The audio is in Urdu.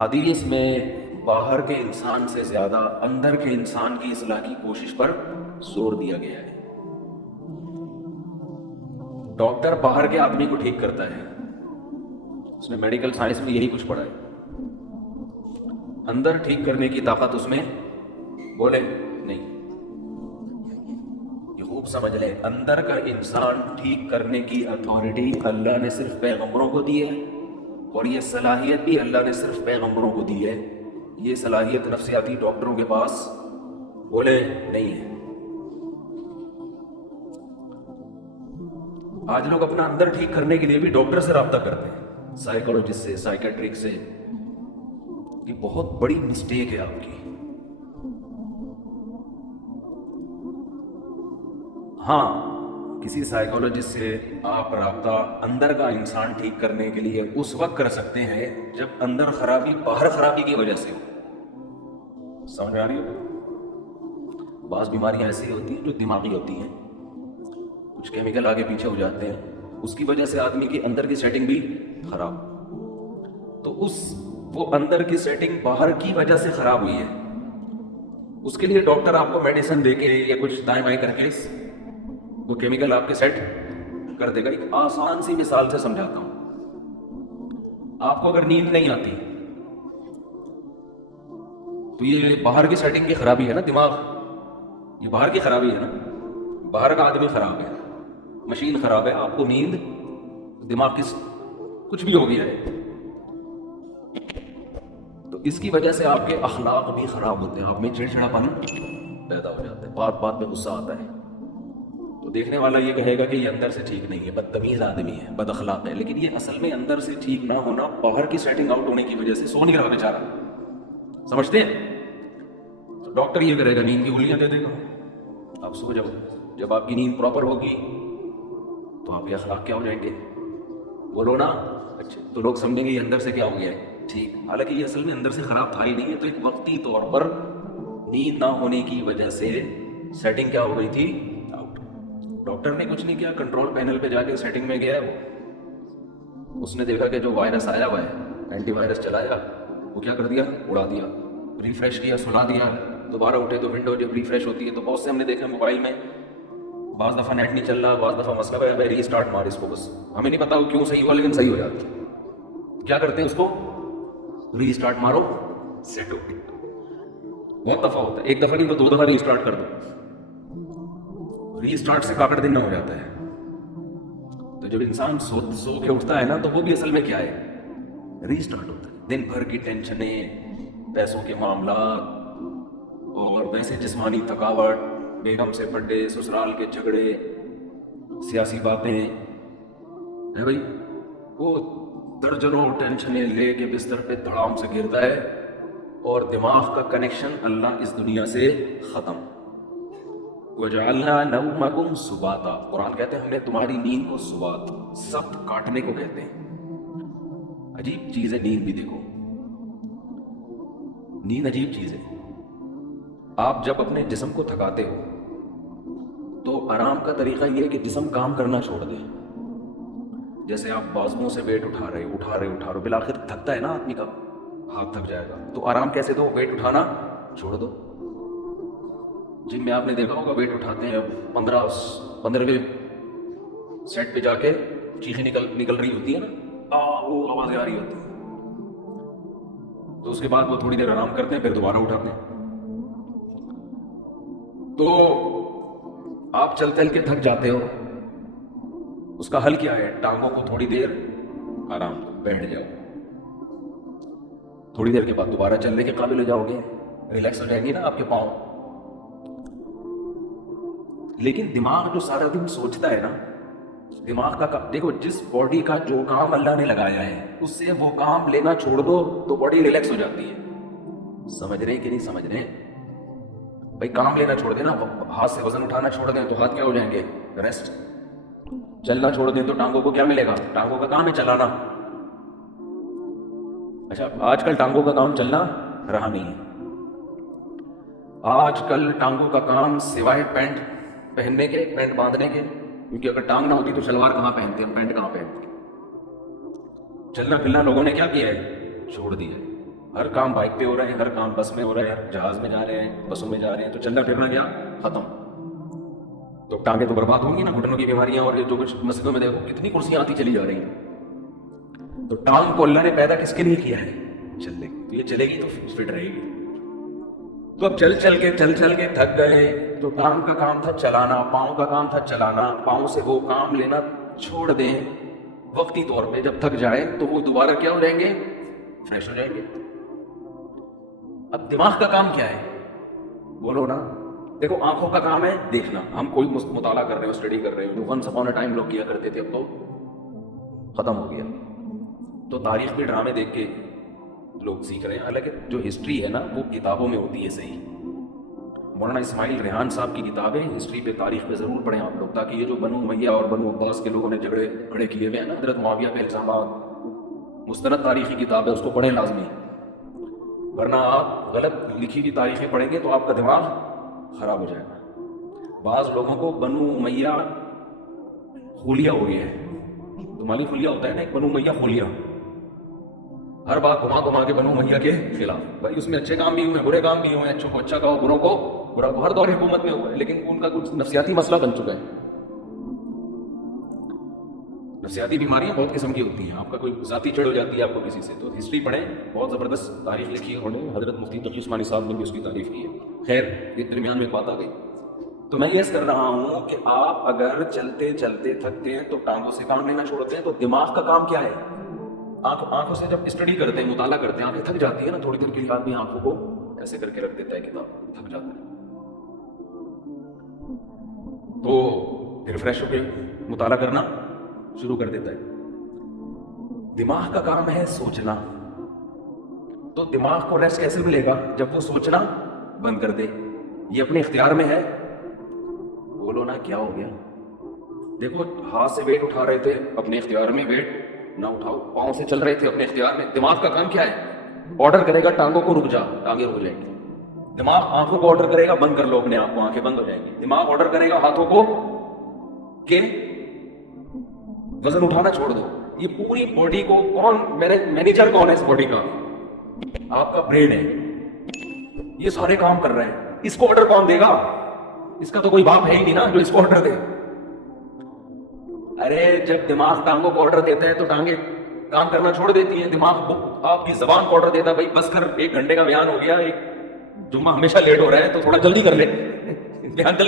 حدیث میں باہر کے انسان سے زیادہ اندر کے انسان کی اصلاح کی کوشش پر زور دیا گیا ہے۔ ڈاکٹر باہر کے آدمی کو ٹھیک کرتا ہے، اس نے میڈیکل سائنس میں یہی کچھ پڑھا ہے۔ اندر ٹھیک کرنے کی طاقت اس میں بولے نہیں۔ یہ خوب سمجھ لیں، اندر کا انسان ٹھیک کرنے کی اتھارٹی اللہ نے صرف پیغمبروں کو دی ہے، اور یہ صلاحیت بھی اللہ نے صرف پیغمبروں کو دی ہے۔ یہ صلاحیت نفسیاتی ڈاکٹروں کے پاس بولے نہیں ہے۔ آج لوگ اپنا اندر ٹھیک کرنے کے لیے بھی ڈاکٹر سے رابطہ کرتے ہیں، سائیکولوجسٹ سے، سائیکیٹرک سے۔ یہ بہت بڑی مسٹیک ہے آپ کی۔ ہاں، کسی سائیکولوجسٹ سے آپ رابطہ اندر کا انسان ٹھیک کرنے کے لیے اس وقت کر سکتے ہیں جب اندر خرابی باہر خرابی کی وجہ سے ہو۔ سمجھ آ رہی ہے؟ بعض بیماریاں ایسی ہوتی ہیں جو دماغی ہوتی ہیں، کچھ کیمیکل آگے پیچھے ہو جاتے ہیں، اس کی وجہ سے آدمی کی اندر کی سیٹنگ بھی خراب۔ تو وہ اندر کی سیٹنگ باہر کی وجہ سے خراب ہوئی ہے، اس کے لیے ڈاکٹر آپ کو میڈیسن دے کے یا کچھ دائیں بائیں کر کے وہ کیمیکل آپ کے سیٹ کر دے گا۔ ایک آسان سی مثال سے سمجھاتا ہوں۔ آپ کو اگر نیند نہیں آتی تو یہ باہر کی سیٹنگ کی خرابی ہے نا، دماغ، یہ باہر کی خرابی ہے نا، باہر کا آدمی خراب ہے، مشین خراب ہے، آپ کو نیند، دماغ کی کچھ بھی ہو گیا ہے، تو اس کی وجہ سے آپ کے اخلاق بھی خراب ہوتے ہیں، آپ میں چڑچڑاپن پیدا ہو جاتا ہے، بات بات میں غصہ آتا ہے۔ تو دیکھنے والا یہ کہے گا کہ یہ اندر سے ٹھیک نہیں ہے، بدتمیز آدمی ہے، بد اخلاق ہے، لیکن یہ اصل میں اندر سے ٹھیک نہ ہونا باہر کی سیٹنگ آؤٹ ہونے کی وجہ سے سو نہیں رہا بیچارہ۔ سمجھتے ہیں؟ تو ڈاکٹر یہ کرے گا، نیند کی گولیاں دے دے گا، آپ سو جاؤ۔ جب آپ کی نیند پراپر ہوگی تو آپ کے اخلاق کیا ہو جائیں گے؟ بولو نا۔ اچھا، تو لوگ سمجھیں گے یہ اندر سے کیا ہو گیا ہے، ٹھیک، حالانکہ یہ اصل میں اندر سے خراب تھا ہی نہیں ہے، تو ایک وقتی طور پر نیند نہ ہونے کی وجہ سے سیٹنگ کیا ہو گئی تھی، آؤٹ۔ ڈاکٹر نے کچھ نہیں کیا، کنٹرول پینل پہ جا کے سیٹنگ میں گیا، اس نے دیکھا کہ جو وائرس آیا ہوا ہے، اینٹی وائرس چلایا، وہ کیا کر دیا، اڑا دیا، ریفریش کیا، سلا دیا، دوبارہ اٹھے تو ونڈو جب ریفریش ہوتی ہے تو بہت سے ہم نے دیکھا موبائل میں بعض دفعہ نیٹ نہیں چل رہا، بعض دفعہ مسئلہ ہے بھائی ری اسٹارٹ مار اس کو، بس ہمیں نہیں پتا وہ کیوں صحیح ہوا لیکن صحیح ہو جاتا ہے۔ کیا کرتے ہیں اس کو، ری اسٹارٹ مارو، سیٹ ہو۔ بہت دفعہ ہوتا ہے، ایک دفعہ نہیں تو دو دفعہ ری اسٹارٹ کر دو، ری اسٹارٹ سے کاکڑ دن نہ ہو جاتا ہے۔ تو جب انسان سو کے اٹھتا ہے نا تو وہ بھی اصل میں کیا ہے، ری اسٹارٹ ہوتا ہے۔ دن بھر کی ٹینشنیں، پیسوں کے معاملات، اور ویسے جسمانی تھکاوٹ، بیگم سے بڑے، سسرال کے جھگڑے، سیاسی باتیں ہے بھائی، وہ درجنوں ٹینشنیں لے کے بستر پہ دھڑام سے گرتا ہے، اور دماغ کا کنیکشن اللہ اس دنیا سے ختم۔ وَجَعَلْنَا نَوْمَكُمْ سُبَاتًا، قرآن کہتے ہیں ہم نے تمہاری نیند کو سبات، سبت کاٹنے کو کہتے ہیں۔ عجیب چیز ہے نیند بھی، دیکھو نیند عجیب چیز ہے۔ آپ جب اپنے جسم کو تھکاتے ہو تو آرام کا طریقہ یہ ہے کہ جسم کام کرنا چھوڑ دے۔ جیسے آپ بازوؤں سے ویٹ اٹھا رہے بالآخر تھکتا ہے نا آدمی کا، ہاتھ تھک جائے گا، تو آرام کیسے دو، ویٹ اٹھانا چھوڑ دو۔ جم میں آپ نے دیکھا ہوگا ویٹ اٹھاتے ہیں، 15ویں سیٹ پہ جا کے چیخیں نکل رہی ہوتی ہے نا، وہ آوازیں آ رہی ہوتی ہیں، تو اس کے بعد وہ تھوڑی دیر آرام کرتے ہیں، پھر دوبارہ اٹھاتے ہیں۔ تو آپ چل کے تھک جاتے ہو، اس کا حل کیا ہے، ٹانگوں کو تھوڑی دیر آرام دو، بیٹھ جاؤ، تھوڑی دیر کے بعد دوبارہ چلنے کے قابل ہو جاؤ گے، ریلیکس ہو جائیں گے نا آپ کے پاؤں۔ لیکن دماغ جو سارا دن سوچتا ہے نا، دماغ کا دیکھو، جس باڈی کا جو کام اللہ نے لگایا ہے اس سے وہ کام لینا چھوڑ دو تو باڈی ریلیکس ہو جاتی ہے۔ سمجھ رہے کہ نہیں سمجھ رہے؟ بھائی کام لینا چھوڑ دیں نا، ہاتھ سے وزن اٹھانا چھوڑ دیں تو ہاتھ کیا ہو جائیں گے، ریسٹ۔ چلنا چھوڑ دیں تو ٹانگوں کو کیا ملے گا، ٹانگوں کا کام ہے چلانا۔ اچھا، آج کل ٹانگوں کا کام چلنا رہا نہیں ہے، آج کل ٹانگوں کا کام سوائے پینٹ پہننے کے، پینٹ باندھنے کے، کیونکہ اگر ٹانگ نہ ہوتی تو شلوار کہاں پہنتے ہیں، پینٹ کہاں پہنتے ہیں، چلنا پھرنا لوگوں نے کیا کیا ہے، چھوڑ دیا ہے۔ ہر کام بائک پہ ہو رہا ہے، ہر کام بس میں ہو رہا ہے، جہاز میں جا رہے ہیں، بسوں میں جا رہے ہیں، تو چلنا پھرنا کیا ختم. تو ٹانگیں تو برباد ہوں گی نا، گھٹنوں کی بیماریاں، اور جو کچھ مسجدوں میں دیکھو کتنی کرسیاں آتی چلی جا رہی ہیں. تو ٹانگ کو اللہ نے پیدا کس کے لیے کیا ہے؟ چلنے. تو یہ چلے گی تو فٹ رہے گی. تو اب چل چل کے تھک گئے. تو ٹانگ کا کام تھا چلانا، پاؤں کا کام تھا چلانا، پاؤں سے وہ کام لینا چھوڑ دیں وقتی طور پہ. جب تھک جائے تو وہ دوبارہ کیا ہو جائیں گے؟ فریش ہو جائیں گے. اب دماغ کا کام کیا ہے؟ بولو نا. دیکھو آنکھوں کا کام ہے دیکھنا. ہم کوئی مطالعہ کر رہے ہو، اسٹڈی کر رہے ہو، جو ونس اپون اے ٹائم لوگ کیا کرتے تھے، اب تو ختم ہو گیا. تو تاریخ میں ڈرامے دیکھ کے لوگ سیکھ رہے ہیں. حالانکہ جو ہسٹری ہے نا وہ کتابوں میں ہوتی ہے صحیح. مولانا اسماعیل ریحان صاحب کی کتابیں ہسٹری پہ، تاریخ پہ ضرور پڑھیں آپ لوگ، تاکہ یہ جو بنو امیہ اور بنو عباس کے لوگوں نے جھگڑے کھڑے کیے ہوئے ہیں نا، حضرت معاویہ کے الزامات، مستند تاریخی کتاب ہے، اس کو پڑھیں لازمی. ورنہ آپ غلط لکھی ہوئی تاریخیں پڑھیں گے تو آپ کا دماغ خراب ہو جائے گا. بعض لوگوں کو بنو امیہ خلیہ ہو گیا ہے. تمہاری خلیہ ہوتا ہے نا، ایک بنو امیہ خلیہ. ہر بات گھما کے بنو امیہ کے خلاف. بھائی اس میں اچھے کام بھی ہوئے ہیں، برے کام بھی ہوئے ہیں. اچھوں کو اچھا کہو، بروں کو برا کہو. ہر دور حکومت میں ہوا ہے، لیکن ان کا کچھ نفسیاتی مسئلہ بن چکا ہے. نفسیاتی بیماریاں بہت قسم کی ہوتی ہیں. آپ کا کوئی ذاتی چڑھ ہو جاتی ہے آپ کو کسی سے، تو ہسٹری پڑھیں. بہت زبردست تاریخ لکھی ہے انہوں نے. حضرت مفتی تقی عثمانی صاحب نے بھی اس کی تعریف کی ہے. خیر، یہ درمیان میں بات آ گئی. تو میں یہ کر رہا ہوں کہ آپ اگر چلتے چلتے تھکتے ہیں تو ٹانگوں سے کام لینا چھوڑتے ہیں. تو دماغ کا کام کیا ہے؟ آنکھوں سے جب اسٹڈی کرتے ہیں، مطالعہ کرتے ہیں، آنکھیں تھک جاتی ہے نا، تھوڑی دیر کے لیے آدمی آنکھوں کو ایسے کر کے رکھ دیتا ہے کتاب، تھک جاتا ہے، تو پھر فریش ہو کے مطالعہ کرنا شروع کر دیتا ہے. دماغ کا کام ہے سوچنا. تو دماغ کو ریسٹ کیسے ملے گا؟ جب وہ سوچنا بند کر دے. یہ اپنے اختیار میں ہے. بولو نا کیا ہو گیا؟ دیکھو ہاتھ سے ویٹ اٹھا رہے تھے، اپنے اختیار میں. ویٹ نہ اٹھاؤ. پاؤں سے چل رہے تھے، اپنے اختیار میں. دماغ کا کام کیا ہے؟ آرڈر کرے گا ٹانگوں کو رک جا، ٹانگیں رک جائیں گی. دماغ آنکھوں کو آرڈر کرے گا بند کر لو اپنے آپ کو، آنکھیں بند ہو جائیں گی. دماغ آرڈر کرے گا ہاتھوں کو کہ وزن اٹھانا چھوڑ دو. یہ پوری باڈی کو کون مینیجر کون ہے اس باڈی کا؟ آپ کا برین ہے. یہ سارے کام کر رہے ہیں. اس کو آرڈر کون دے گا؟ اس کا تو کوئی باپ ہے ہی نہیں نا جو اس کو آرڈر دے. ارے جب دماغ ٹانگوں کو آرڈر دیتا ہے تو ٹانگیں کام کرنا چھوڑ دیتی ہیں. دماغ آپ کی زبان کو آرڈر دیتا ہے، بھائی بس کر، 1 گھنٹے کا بیان ہو گیا، ایک جمعہ ہمیشہ لیٹ ہو رہا ہے تو تھوڑا جلدی کر لے بیان جلدی